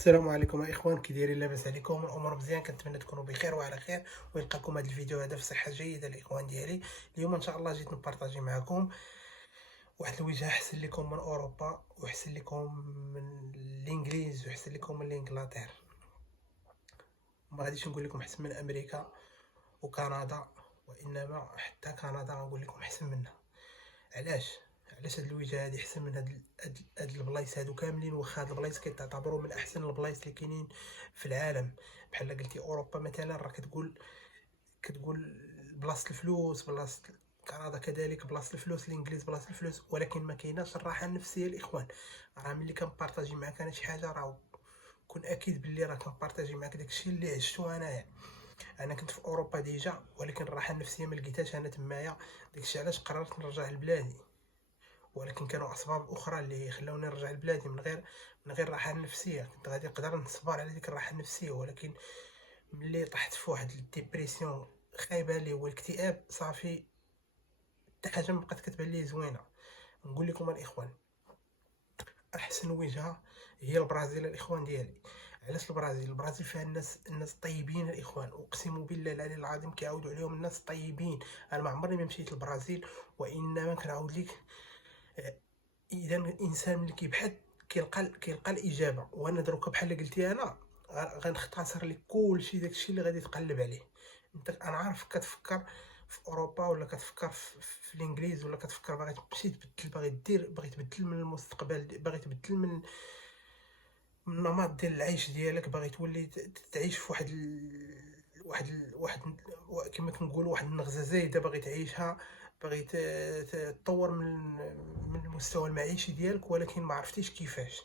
السلام عليكم يا اخوان، كي دايرين؟ لاباس عليكم؟ الامور مزيان؟ كنتمنى تكونوا بخير وعلى خير ويلقاكم هذا الفيديو هذا في صحه جيده الاخوان ديالي. اليوم ان شاء الله جيت نبارطاجي معكم واحد الوجهه احسن لكم من اوروبا واحسن لكم من الانجليز واحسن لكم من انجلترا. ما غاديش نقول لكم احسن من امريكا وكندا، وانما حتى كندا غنقول لكم احسن منها. علاش هاد الوجهه هادي احسن من هاد البلايص هادو كاملين؟ واخا هاد البلايص كيتعتبروا من احسن البلايص اللي كاينين في العالم. بحال قلتي اوروبا مثلا راه كتقول بلاصه الفلوس، بلاصه كندا كذلك بلاصه الفلوس، الانجليز بلاصه الفلوس، ولكن ما كايناش الراحه النفسيه الاخوان. راه ملي كنبارطاجي معاك انا شي حاجه، راه كون اكيد باللي راه كنبارطاجي معاك داكشي اللي عشتو انايا. انا كنت في اوروبا ديجا، ولكن الراحه النفسيه ما لقيتهاش انا تمايا. داكشي علاش قررت نرجع لبلادي، ولكن كانوا اسباب اخرى اللي خلاوني نرجع لبلادي من غير الراحه النفسيه. كنت غادي نقدر نصبر على ديك الراحه النفسيه، ولكن ملي طحت في واحد الديبرسيون خايبه اللي هو الاكتئاب، صافي حتى حاجه ما بقات كتبان لي زوينه. نقول لكم الاخوان، احسن وجهه هي البرازيل الاخوان ديالي. علاش البرازيل فيها الناس طيبين الاخوان، اقسم بالله العلي العظيم كيعاودوا عليهم الناس طيبين. انا ما عمرني ما مشيت للبرازيل، وانما كنعاود لك، اذا الانسان ملي كيبحث كيلقى الاجابه. وانا دروكا بحال قلتي انا غنختصر لك كلشي، داكشي اللي غادي تقلب عليه. انا عارف كتفكر في اوروبا، ولا كتفكر في الانجليز، ولا كتفكر باغي تمشي تبدل، باغي تبدل من المستقبل، باغي تبدل من النمط ديال العيش ديالك، باغي تولي تعيش في كما كنقولوا واحد النغزه زايده باغي تعيشها، باغي تطور من المستوى المعيشي ديالك، ولكن ما عرفتيش كيفاش.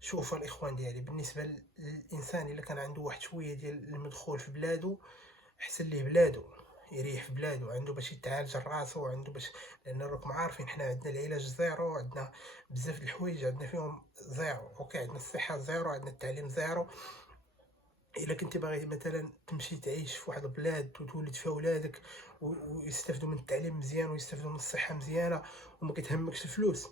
شوف الاخوان ديالي، بالنسبه للانسان الا كان عنده واحد شويه ديال المدخول في بلادو، احسن ليه بلادو، يريح في بلادو، عنده باش يتعالج راسو، عنده باش. لان راكم عارفين حنا عندنا العلاج زيرو، عندنا بزاف د الحوايج عندنا فيهم زيرو. اوكي، عندنا الصحه زيرو، عندنا التعليم زيرو. الا كنتي باغي مثلا تمشي تعيش في واحد البلاد وتولد فيها ولادك ويستافدوا من التعليم مزيان ويستافدوا من الصحه مزيانه، وما كتهمكش الفلوس،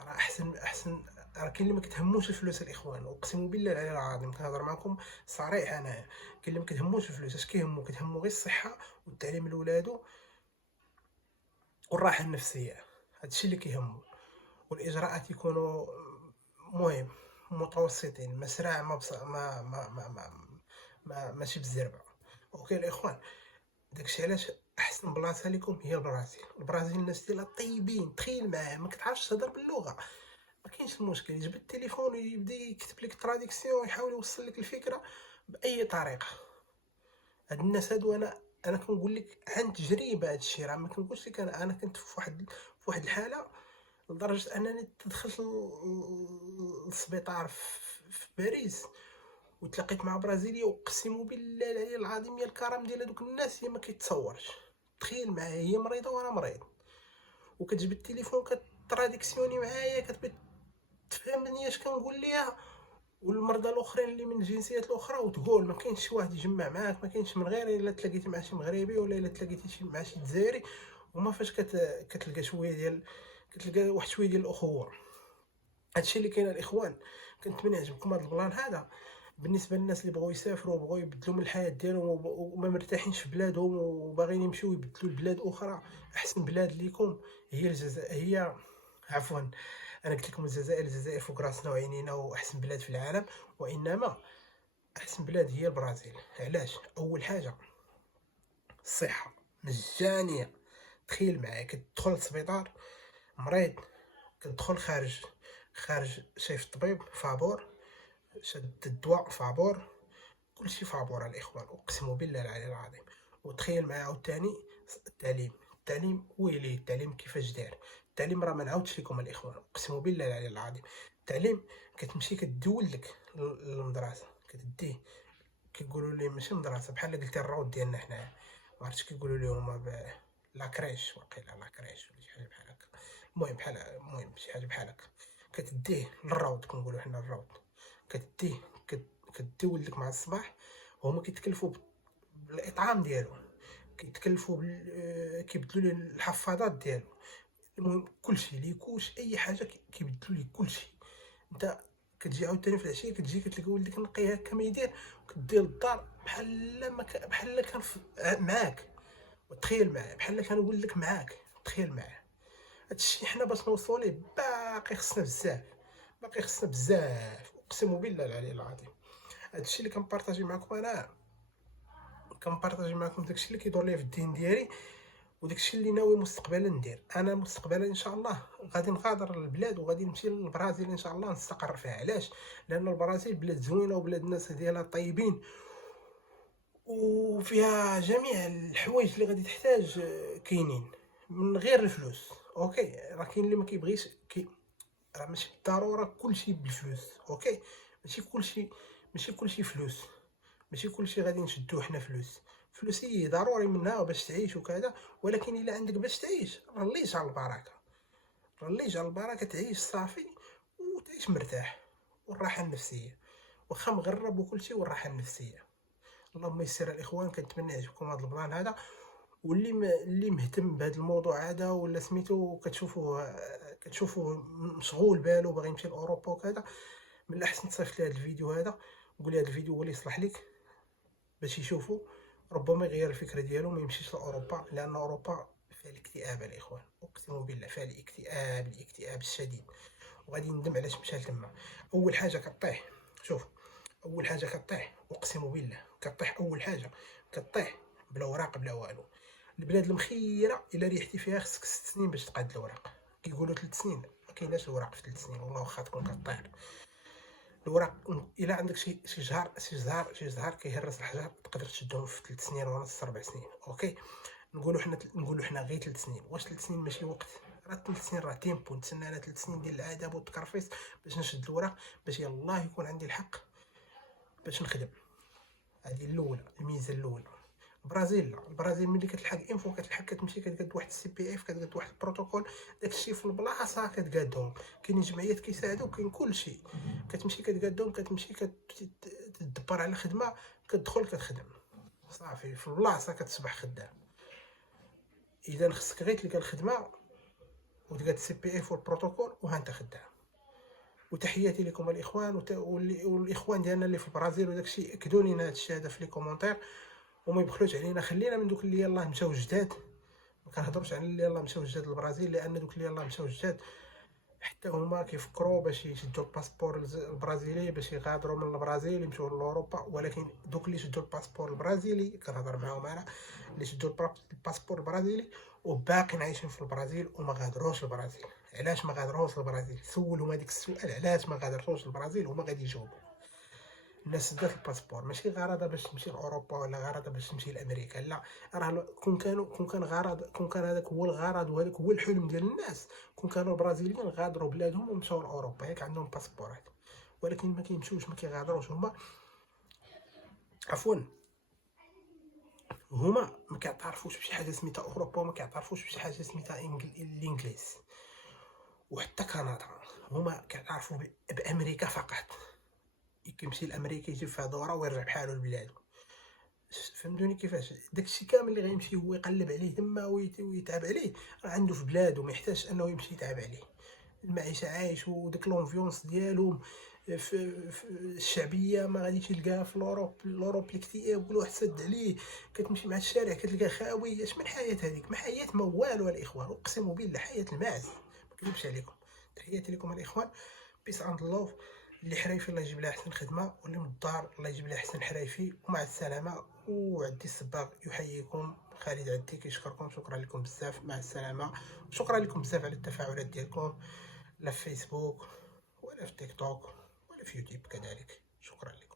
راه احسن. راه كاين اللي ما كتهموش الفلوس الاخوان، اقسم بالله العلي العظيم كنهضر معكم صريح. انا كاين اللي ما كتهموش الفلوس، اش كتهمو غير الصحه والتعليم لولادو والراحه النفسيه. هادشي اللي كيهمو، والاجراءات يكونوا مهم متوسطين، مسرع ما بص... ما ما ما ما, ما ماشي بالزربه. اوكي الاخوان، داكشي علاش احسن بلاصه لكم هي البرازيل الناس ديالها طيبين، تخيل معاه ما كتعرفش تهضر باللغه، ما كاينش المشكل، يجبد التليفون ويبدا يكتب لك تراديكسيون، يحاول يوصل لك الفكره باي طريقه. هاد الناس هادو انا كنقول لك عن تجربه، هاد الشيء راه ما كنقولش لك. انا كنت في واحد الحاله لدرجه انني تدخلت للسبيطار في باريس، وتلاقيت مع برازيليه، اقسم بالله العلي العظيم يا الكرم ديال هذوك الناس هي ما كيتصورش. تخيل معايا، هي مريضه وانا مريض، وكتجبد التليفون كتراديكسيوني معايا، كتبغي تفهمني اش كنقول ليها. والمرضى الاخرين اللي من الجنسيات الاخرى وتقول ما كاينش شي واحد يجمع معاك، ما كاينش من غير الا تلاقيتي مع شي مغربي، ولا الا تلاقيتي مع شي جزائري، وما فاش كتلقى شويه ديال، كتلقى واحد شويه ديال الاخوه. هادشي اللي كاين الاخوان. كنتمنى يعجبكم هذا البلان هذا. بالنسبه للناس اللي بغاو يسافروا وبغاو يبدلوا من الحياه ديالهم وما مرتاحينش في بلادهم وباغيين يمشيو يبدلوا لبلاد اخرى، احسن بلاد ليكم هي الجزائر. عفوا، انا قلت لكم الجزائر فوق راسنا وعينينا واحسن بلاد في العالم، وانما احسن بلاد هي البرازيل. علاش؟ اول حاجه الصحه مجانيه. تخيل معايا، كتدخل للسبيطار مريض، كتدخل خارج شايف الطبيب فابور، شد الدواء فابور، كلشي فابور الاخوان، اقسم بالله العلي العظيم. وتخيل معايا عاوتاني التعليم ويلي التعليم كيفاش داير. التعليم راه ما نعاودش لكم الاخوان، اقسم بالله العلي العظيم. التعليم كتمشي كدول لك للمدرسه، كتديه، كيقولوا لي ماشي مدرسه، بحال قلتي الروض ديالنا حنايا، ما عرفتش كيقولوا لهم لاكريش، واقيلا لاكريش ولا شي حاجه بحال هكا. المهم شي حاجه بحال هكا. كتديه للروض، كنقولوا حنا الروض. كتديه كدي ولدك مع الصباح، وهما كيتكلفوا بالاطعام ديالو، كيتكلفوا كيبدلوا ليه الحفاضات ديالو، المهم كلشي ليكوش اي حاجه كيبدلوا ليه كلشي. انت كتجي عاوتاني في العشيه كتجي كتلقى ولدك نقي هكا ما يدير، وكدير للدار بحال ما بحال كان معاك، وتخيل معايا بحال كان ولدك معاك، تخيل معايا. هادشي حنا باش نوصلوا ليه باقي خصنا بزاف، باقي خصنا بزاف، اقسم بالله العلي العظيم. هادشي اللي كنبارطاجي معكم انا، كنبارطاجي معكم داكشي اللي كيدور ليا في الدين ديالي، وداكشي اللي ناوي مستقبلا ندير. انا مستقبلا ان شاء الله غادي نغادر البلاد وغادي نمشي للبرازيل ان شاء الله نستقر فيها. علاش؟ لان البرازيل بلاد زوينه وبلاد الناس ديالها طيبين، وفيها جميع الحوايج اللي غادي تحتاج كاينين من غير الفلوس. اوكي، راه كاين اللي ما كيبغيش راه ماشي بالضروره كلشي بالفلوس. اوكي، ماشي كلشي فلوس، ماشي كلشي غادي نشدوه حنا فلوس. فلوس هي ضروري منها باش تعيش وكذا، ولكن الا عندك باش تعيش راه اللي جا البركه، راه اللي جا البركه تعيش صافي وتعيش مرتاح، والراحه النفسيه واخا مغرب وكلشي، والراحه النفسيه. اللهم يسر الاخوان. كنتمنى يعجبكم هذا البلان هذا، واللي اللي مهتم بهذا الموضوع هذا ولا سميتو كتشوفوه مشغول بالو باغي يمشي لاوروبا وكذا، من الاحسن تصيفط لي هذا الفيديو هذا وقول لي هذا الفيديو هو اللي يصلح لك باش يشوفوا، ربما يغير الفكره ديالو ما يمشيش لاوروبا، لان اوروبا فيها الاكتئاب الاخوان، اقسم بالله فيها الاكتئاب الشديد، وغادي يندم علاش مشى لتما. اول حاجه كطيح، شوف، اول حاجه كطيح اقسم بالله كطيح، اول حاجه كطيح بلا وراق بلا والو. البلاد المخيره الا ريحتي فيها خصك 6 سنين باش تقاد الوراق، كيقولوا 3 سنين، ما كايناش الوراق في 3 سنين، والله واخا تكون كطير الوراق. الا عندك شي زهر كيهرس الحجر تقدر تشدهم في 3 سنين ونص 4 سنين. اوكي، نقولوا حنا غير 3 سنين. واش 3 سنين ماشي وقت؟ راه 3 سنين راه تيمبو، نتسنى انا 3 سنين ديال العذاب والتكرفيس باش نشد الوراق، باش يلاه يكون عندي الحق باش نخدم. هذه الاولى، الميزه الاولى. البرازيل لا، البرازيل ملي كتلحق انفو كتلحق كتمشي كتقاد واحد السي بي اف، كتقاد واحد البروتوكول، داكشي في البلاصه كتقادهم، كاينين جمعيات كيساعدوك، كاين كلشي، كتمشي كتقادهم، كتمشي كتدبر على خدمه، كتدخل كتخدم صافي في البلاصه كتصبح خدام. اذا خصك غير تلقى الخدمه وتقاد السي بي اف والبروتوكول وها انت خدام. وتحياتي لكم الاخوان، والاخوان ديالنا اللي في البرازيل وداكشي، اكدوا لينا هادشي هذا في لي كومونتير وما يبخلوش علينا. خلينا من دوك اللي يلاه مشاو جداد، ما كنهضروش على اللي يلاه مشاو جداد للبرازيل، لان دوك اللي يلاه مشاو جداد حتى هما كيفكروا باش يشدوا الباسبور البرازيلي باش يغادروا من البرازيل يمشيو لاوروبا. ولكن دوك اللي شدوا الباسبور البرازيلي كنهضر معاهم انا، اللي شدوا الباسبور البرازيلي وباقيين عايشين في البرازيل وما غادروش البرازيل. علاش ما غادروش البرازيل؟ سولوا هذيك السؤال، علاش ما غادرتوش البرازيل؟ هما غادي يجاوبوا. الناس دات الباسبور ماشي غرضها باش تمشي لاوروبا ولا غرضها باش تمشي لامريكا، لا، راه كون كان هذاك هو الغرض وهذاك هو الحلم ديال الناس، كون كانوا البرازيليين غادروا بلادهم ومشاو لاوروبا ياك عندهم باسبورات. ولكن ما كيمشيوش، ما كيغادروش، هما عفوا هما ما كيعترفوش بشي حاجه سميتها اوروبا، وما كيعترفوش بشي حاجه سميتها الانجليز وحتى كندا. هما كيعترفوا بامريكا فقط، كيمشي لامريكا يجي فيها دوره ويرجع بحالو لبلادو. فهمتوني كيفاش؟ داكشي كامل اللي غيمشي هو يقلب عليه تما ويتعب عليه راه عنده في بلادو، ما يحتاجش انه يمشي يتعب عليه. المعيشه عايش، وداك لونفيونس ديالهم في الشعبيه ما غاديش يلقاها في الاوروب الاكتئاب كل واحد سد عليه، كتمشي مع الشارع كتلقى خاوي. اش من حياه هذيك؟ ما حياه ما والو الاخوان، اقسم بالله حياه الماعز، ما كذبش عليكم. تحياتي لكم الاخوان، بيس اند لوف. اللي حرايفي الله يجيب لها احسن خدمه، واللي من الدار الله يجيب لها احسن حرايفي، ومع السلامه. وعدي الصباغ يحييكم، خالد عدي كيشكركم، شكرا لكم بزاف، مع السلامه. وشكرا لكم بزاف على التفاعلات ديالكم، لا في فيسبوك ولا في تيك توك ولا في يوتيوب كذلك. شكرا لكم.